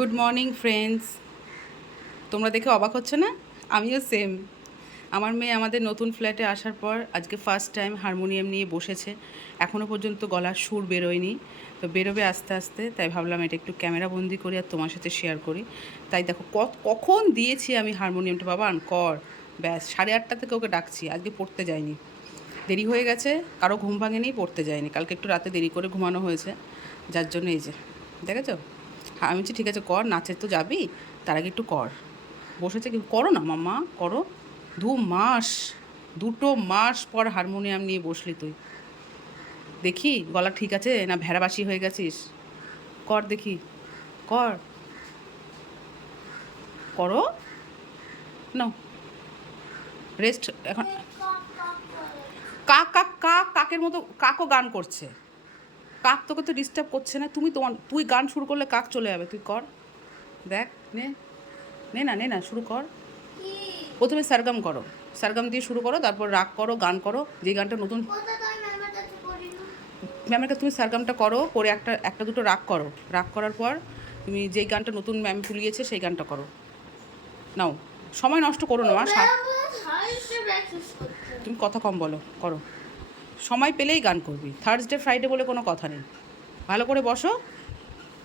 Good morning friends. তোমরা দেখে অবাক হচ্ছে না? আমিও সেম। আমার মেয়ে আমাদের নতুন ফ্ল্যাটে আসার পর আজকে ফার্স্ট টাইম হারমোনিয়াম নিয়ে বসেছে। এখনও পর্যন্ত গলার সুর বেরোয়নি, তো বেরোবে আস্তে আস্তে। তাই ভাবলাম এটা একটু ক্যামেরা বন্দি করি আর তোমার সাথে শেয়ার করি। তাই দেখো কখন দিয়েছি আমি হারমোনিয়ামটা, বাবা আন কর। ব্যাস 8:30 থেকে ওকে ডাকছি, আজকে পড়তে যায়নি, দেরি হয়ে গেছে। কারো ঘুম ভাঙেনি, পড়তে যায়নি, কালকে একটু রাতে দেরি করে ঘুমানো হয়েছে, যার জন্য এই যে দেখেছো। হ্যাঁ আমি বলছি ঠিক আছে কর, নাচে তো যাবি, তার আগে একটু কর। বসেছে কি, করো না মাম্মা করো। 2 মাস, 2 মাস পর হারমোনিয়াম নিয়ে বসলি তুই। দেখি গলা ঠিক আছে না ভেড়াবাসি হয়ে গেছিস। কর দেখি, কর, করো না। রেস্ট এখন। কাক কাক কাক কাকের মতো কাকও গান করছে। কাক তোকে তো ডিস্টার্ব করছে না, তুই গান শুরু করলে কাক চলে যাবে। তুই কর, দেখ, নে নে না শুরু কর। প্রথমে সারগাম করো, সারগাম দিয়ে শুরু করো, তারপর রাগ করো, গান করো। যে গানটা নতুন ম্যামের কাছে তুমি সারগামটা করো, করে একটা একটা দুটো রাগ করো। রাগ করার পর তুমি যেই গানটা নতুন ম্যাম তুলিয়েছে সেই গানটা করো। নাও, সময় নষ্ট করো না মা। তুমি কথা কম বলো, করো। সময় পেলেই গান করবি, থার্সডে ফ্রাইডে বলে কোনো কথা নেই। ভালো করে বসো,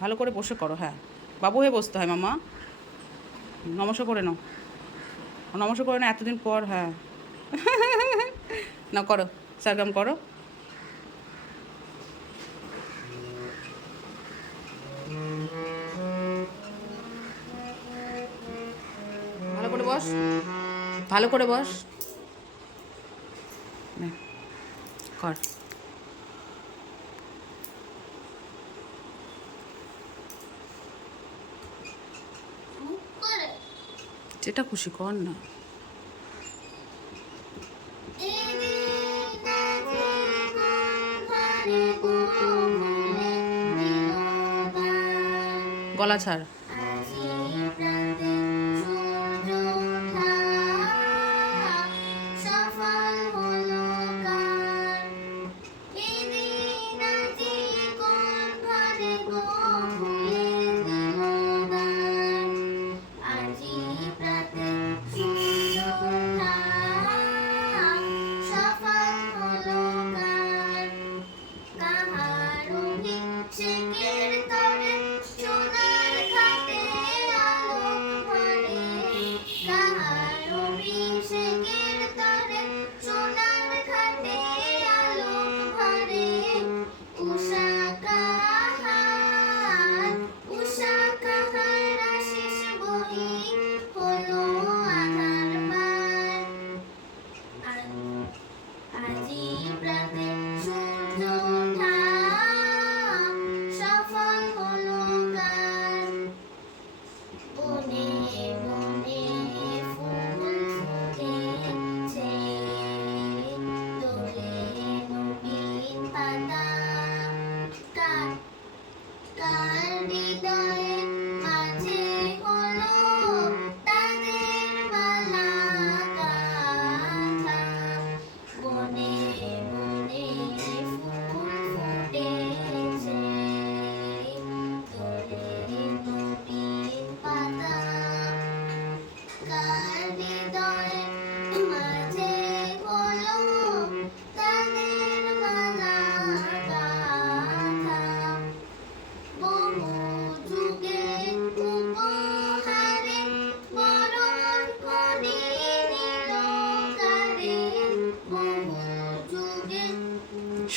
ভালো করে বসে করো। হ্যাঁ, বাবু হয়ে বসতে হয় মামা। নমস্কার করে নাও, নমস্কার করে না এতদিন পর। হ্যাঁ না করো, সারগাম করো। ভালো করে বস, ভালো করে বস, নে, কর। যেটা খুশি কর না। গলা ছাড়।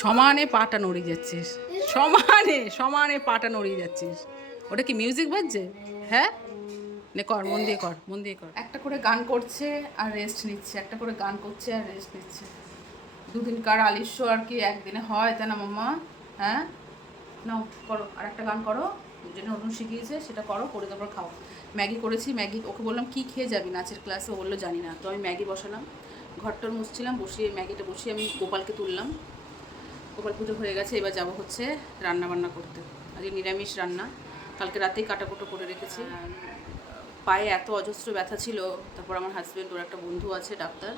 সমানে পাটা নড়িয়ে যাচ্ছিস, সমানে সমানে পাটা নড়িয়ে যাচ্ছিস। ওটা কি মিউজিক বাজছে? হ্যাঁ, নে কর, মন দিয়ে কর, মন দিয়ে কর। একটা করে গান করছে আর রেস্ট নিচ্ছে, একটা করে গান করছে আর রেস্ট নিচ্ছে। দুদিনকার আলিস্য আর কি একদিনে হয়, তাই না মাম্মা? হ্যাঁ, নাও করো, আর একটা গান করো, যেটা নতুন শিখিয়েছে সেটা করো, করে তারপর খাও। ম্যাগি করেছি, ম্যাগি ওকে বললাম কি খেয়ে যাবি নাচের ক্লাসে, ও বললো জানি না। তো আমি ম্যাগি বসালাম, ঘরটার মুছছিলাম, বসিয়ে ম্যাগিটা বসিয়ে আমি গোপালকে তুললাম। গোপাল পুজো হয়ে গেছে, এবার যাব হচ্ছে রান্না বান্না করতে। আজকে নিরামিষ রান্না, কালকে রাতেই কাটাকুটো করে রেখেছি। পায়ে এত অজস্র ব্যথা ছিল, তারপর আমার হাজব্যান্ড, ওর একটা বন্ধু আছে ডাক্তার,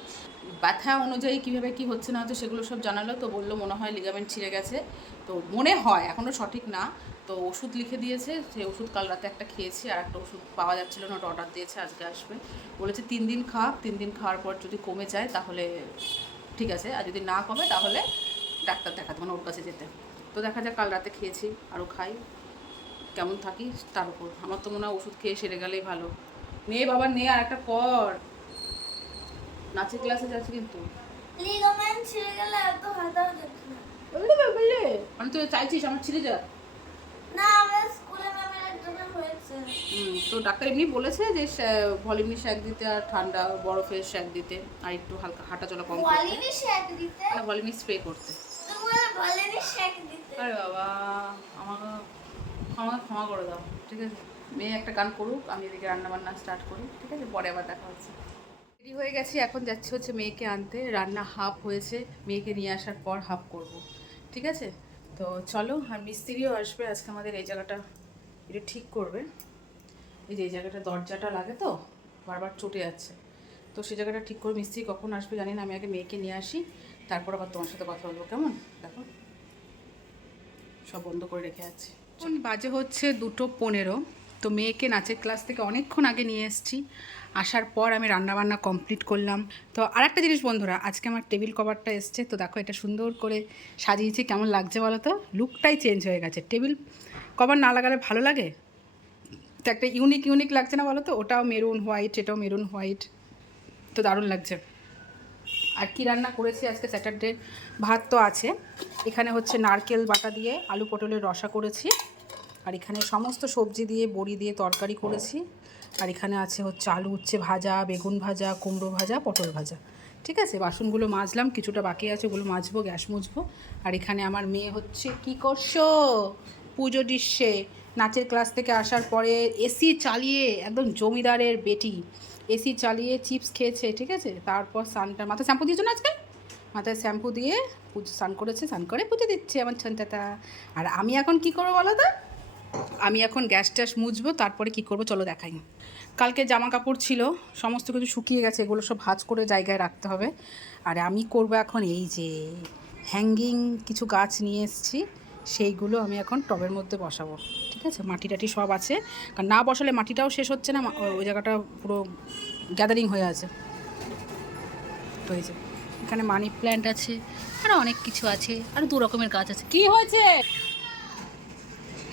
ব্যথা অনুযায়ী কীভাবে কী হচ্ছে না হচ্ছে সেগুলো সব জানালো। তো বললো মনে হয় লিগামেন্ট ছিঁড়ে গেছে, তো মনে হয় এখনও সঠিক না। তো তো ওষুধ লিখে দিয়েছে, সেই ওষুধ কাল রাতে একটা খেয়েছি, আর একটা ওষুধ পাওয়া যাচ্ছিলো না, ওটা অর্ডার দিয়েছে, আজকে আসবে বলেছে। 3 দিন খা, 3 দিন খাওয়ার পর যদি কমে যায় তাহলে ঠিক আছে, আর যদি না কমে তাহলে ডাক্তার দেখাতে, মানে ওর কাছে যেতে। তো দেখা যাক, কাল রাতে খেয়েছি, আরও খাই, কেমন থাকি তার উপর। আমার তো মনে হয় ওষুধ খেয়ে সেরে গেলেই ভালো। নে বাবা নে, আর একটা কর, নাচের ক্লাসে যাচ্ছি কিন্তু। লিগামেন্ট ছিঁড়ে গেলে এত হাতাও যেত না। মানে তুই চাইছিস আমার ছিঁড়ে যাক? না, আমার স্কুলে ম্যামের একজনের হয়েছে। তো ডাক্তার এমনি বলেছে যে ভলিনি শ্যাক দিতে, আর ঠান্ডা বরফের শ্যাক দিতে, আর একটু হালকা হাঁটা চলা কম করতে, ভলিনি শ্যাক দিতে, আর ভলিনি স্প্রে করতে। তোমার ভলিনি শ্যাক দিতে। আরে বাবা, আমাকে ক্ষমা করে দাও, ঠিক আছে? মেয়ে একটা গান করুক, আমি এদিকে রান্নাবান্না স্টার্ট করি, ঠিক আছে? পরে আবার দেখা হচ্ছে। রেডি হয়ে গেছি, এখন যাচ্ছি হচ্ছে মেয়েকে আনতে। রান্না হাফ হয়েছে, মেয়েকে নিয়ে আসার পর হাফ করব, ঠিক আছে? তো চলো, আর মিস্ত্রিও আসবে আজকে আমাদের এই জায়গাটা এটা ঠিক করবে। এই যে এই জায়গাটা দরজাটা লাগে তো বারবার চটে যাচ্ছে, তো সেই জায়গাটা ঠিক করে মিস্ত্রি কখন আসবে জানি না। আমি আগে মেয়েকে নিয়ে আসি, তারপর আবার তোমার সাথে কথা বলবো, কেমন? দেখো সব বন্ধ করে রেখে আছি। এখন বাজে হচ্ছে 2:15। তো মেয়েকে নাচের ক্লাস থেকে অনেকক্ষণ আগে নিয়ে এসেছি, আসার পর আমি রান্নাবান্না কমপ্লিট করলাম। তো আর একটা জিনিস বন্ধুরা, আজকে আমার টেবিল কভারটা এসছে, তো দেখো এটা সুন্দর করে সাজিয়েছি, কেমন লাগছে বলো তো? লুকটাই চেঞ্জ হয়ে গেছে। টেবিল কভার না লাগালে ভালো লাগে? তো একটা ইউনিক লাগছে না বলো তো? ওটাও মেরুন হোয়াইট, এটাও মেরুন হোয়াইট, তো দারুণ লাগছে। আর কি রান্না করেছি আজকে? স্যাটারডে ভাত তো আছে, এখানে হচ্ছে নারকেল বাটা দিয়ে আলু পটলের রসা করেছি, আর এখানে সমস্ত সবজি দিয়ে বড়ি দিয়ে তরকারি করেছি, আর এখানে আছে হচ্ছে আলু উচ্ছে ভাজা, বেগুন ভাজা, কুমড়ো ভাজা, পটল ভাজা, ঠিক আছে? বাসনগুলো মাজলাম, কিছুটা বাকি আছে, ওগুলো মাজবো, গ্যাস মুছবো। আর এখানে আমার মেয়ে হচ্ছে কি করছো পুজো ডিশে, নাচের ক্লাস থেকে আসার পরে এসি চালিয়ে, একদম জমিদারের বেটি, এসি চালিয়ে চিপস খেয়েছে, ঠিক আছে? তারপর স্নানটা, মাথায় শ্যাম্পু দিয়েছো না আজকে? মাথায় শ্যাম্পু দিয়ে স্নান করেছে, স্নান করে পুজো দিচ্ছে আমার ছন্তাটা। আর আমি এখন কি করবো বলো তো? আমি এখন গ্যাস ট্যাস মুছবো, তারপরে কি করব চলো দেখাই। কালকে জামা কাপড় ছিল, সমস্ত কিছু শুকিয়ে গেছে, এগুলো সব ভাঁজ করে জায়গায় রাখতে হবে। আর আমি করব এখন এই যে হ্যাঙ্গিং কিছু গাছ নিয়ে এসেছি, সেইগুলো আমি এখন টবের মধ্যে বসাবো, ঠিক আছে? মাটি টাটি সব আছে, কারণ না বসালে মাটিটাও শেষ হচ্ছে না, ওই জায়গাটা পুরো গ্যাদারিং হয়ে আছে। তো এই যে এখানে মানি প্ল্যান্ট আছে, আর অনেক কিছু আছে, আর 2 রকমের গাছ আছে। কি হয়েছে?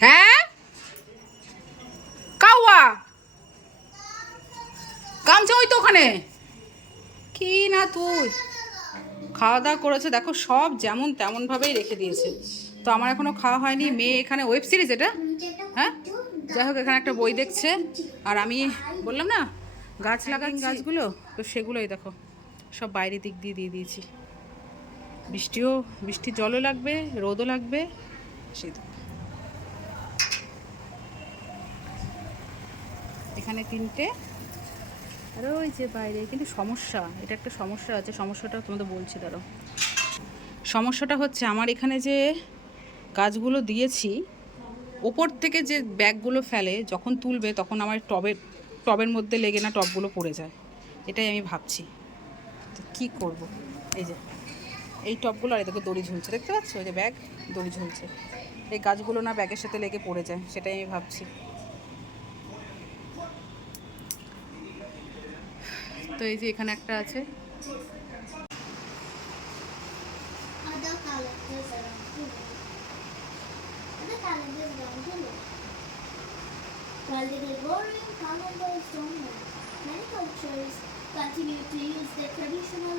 হ্যাঁ কাউয়া কামছে ওই তো ওখানে। কি না তুই খাওয়া দাওয়া করেছে, দেখো সব যেমন তেমনভাবেই রেখে দিয়েছে। তো আমার এখনও খাওয়া হয়নি। মেয়ে এখানে ওয়েব সিরিজ, এটা হ্যাঁ যাই হোক, এখানে একটা বই দেখছে, আর আমি বললাম না গাছ লাগাচ্ছি, গাছগুলো তো সেগুলোই দেখো সব বাইরে দিক দিয়ে দিয়ে দিয়েছি। বৃষ্টির জলও লাগবে, রোদও লাগবে, সেই তো। এখানে 3টে, আর ওই যে বাইরে। কিন্তু সমস্যা, এটা একটা সমস্যা আছে, সমস্যাটা তোমাদের বলছি দাঁড়াও। সমস্যাটা হচ্ছে আমার এখানে যে গাছগুলো দিয়েছি, ওপর থেকে যে ব্যাগগুলো ফেলে, যখন তুলবে তখন আমার টবের মধ্যে লেগে না টবগুলো পড়ে যায়, এটাই আমি ভাবছি। তো কী করব? এই যে এই টবগুলো, আর এদিকে দড়ি ঝুলছে, দেখতে পাচ্ছ? ওই যে ব্যাগ, দড়ি ঝুলছে, এই গাছগুলো না ব্যাগের সাথে লেগে পড়ে যায়, সেটাই আমি ভাবছি। তো এই যে এখানে একটা আছে। While the Gregorian calendar is dominant, many cultures continue to use their traditional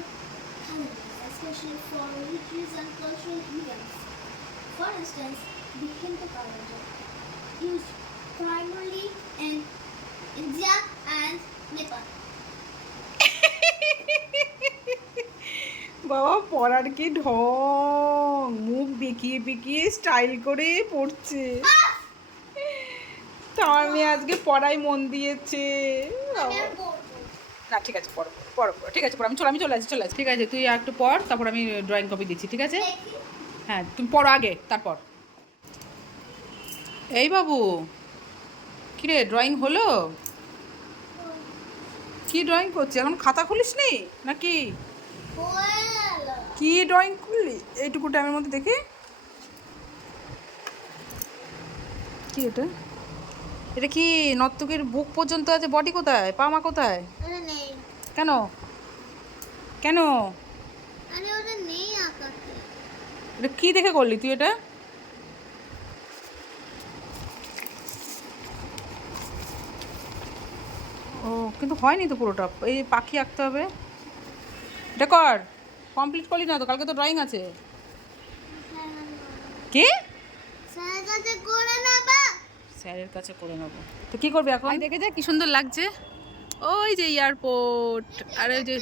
calendars, especially for religious and cultural events. For instance, the Hindu calendar, used primarily in India and Nepal. বাবা পড়ার কি ঢং, মুখ বিকিয়ে বিকিয়ে style করে পড়ছে। তো আমার মেয়ে আজকে পড়ায় মন দিয়েছে। না ঠিক আছে, পড়ো পড়ো পড়ো, ঠিক আছে পড়ো, আমি চলে আসছি ঠিক আছে? তুই একটু পড়, তারপর আমি ড্রয়িং কপি দিচ্ছি, ঠিক আছে? হ্যাঁ তুমি পড়ো আগে, তারপর। এই বাবু, কিরে ড্রয়িং হলো? কি ড্রয়িং করছিস এখন? খাতা খুলিস নি নাকি? কি ড্রয়িং করলি এইটুকু টাইমের মধ্যে দেখি? কি এটা? এটা কি নর্তকীর বুক পর্যন্ত আছে, বডি কোথায়, পামা কোথায়? ওটা নেই। কেন কেন আরে ওটা নেই আঁকাতে। এটা কি দেখে করলি তুই এটা? ও কিন্তু হয়নি তো পুরোটা, এই পাখি আঁকতে হবে। এটা কর, কমপ্লিট করলি না তো, কালকে তো ড্রয়িং আছে। কি? স্যার কাছে করে নেবা। স্যারের কাছে করে নেবো। তো কি করবি এখন? দেখে যা কি সুন্দর লাগছে। ওই যে এয়ারপোর্ট, আর ওই যে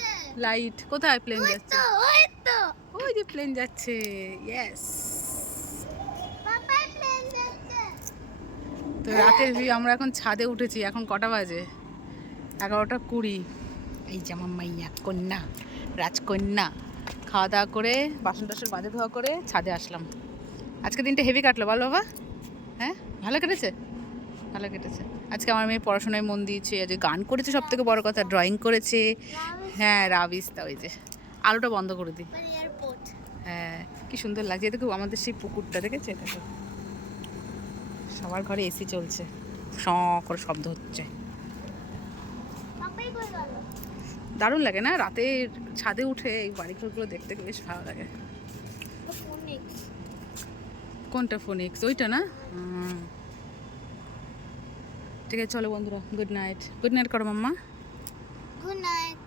লাইট। কোথায় প্লেন যাচ্ছে? ওই তো ওই যে প্লেন যাচ্ছে। ইয়েস। পাপাই প্লেন যাচ্ছে। তো রাতের ভিউ, আমরা এখন ছাদে উঠেছি। এখন কটা বাজে? 11:20। এই যে আমার মাইয়া কন্যা, রাজকন্যা। খাওয়া দাওয়া করে বাসন টাসন বাজে ধোয়া করে ছাদে আসলাম। আজকে দিনটা হেভি কাটলো বল বাবা? হ্যাঁ, ভালো কেটেছে, ভালো কেটেছে। আজকে আমার মেয়ে পড়াশোনায় মন দিয়েছে, আজকে গান করেছে, সব থেকে বড় কথা ড্রয়িং করেছে। হ্যাঁ, রাবিস্তা। ওই যে আলোটা বন্ধ করে দিই। এয়ারপোর্ট। হ্যাঁ, কি সুন্দর লাগছে। দেখো আমাদের সেই পুকুরটা, দেখেছে? দেখো সবার ঘরে এসি চলছে, স করে শব্দ হচ্ছে। পাপাই কই গেল? দারুণ লাগে না রাতের ছাদে উঠে এই বাড়িঘরগুলো দেখতে, বেশ ভালো লাগে। ফোনিক্স। কোনটা? ফোনিক্স ওইটা না? ঠিক আছে চলো বন্ধুরা, গুড নাইট। গুড নাইট করো মাম্মা। Good night.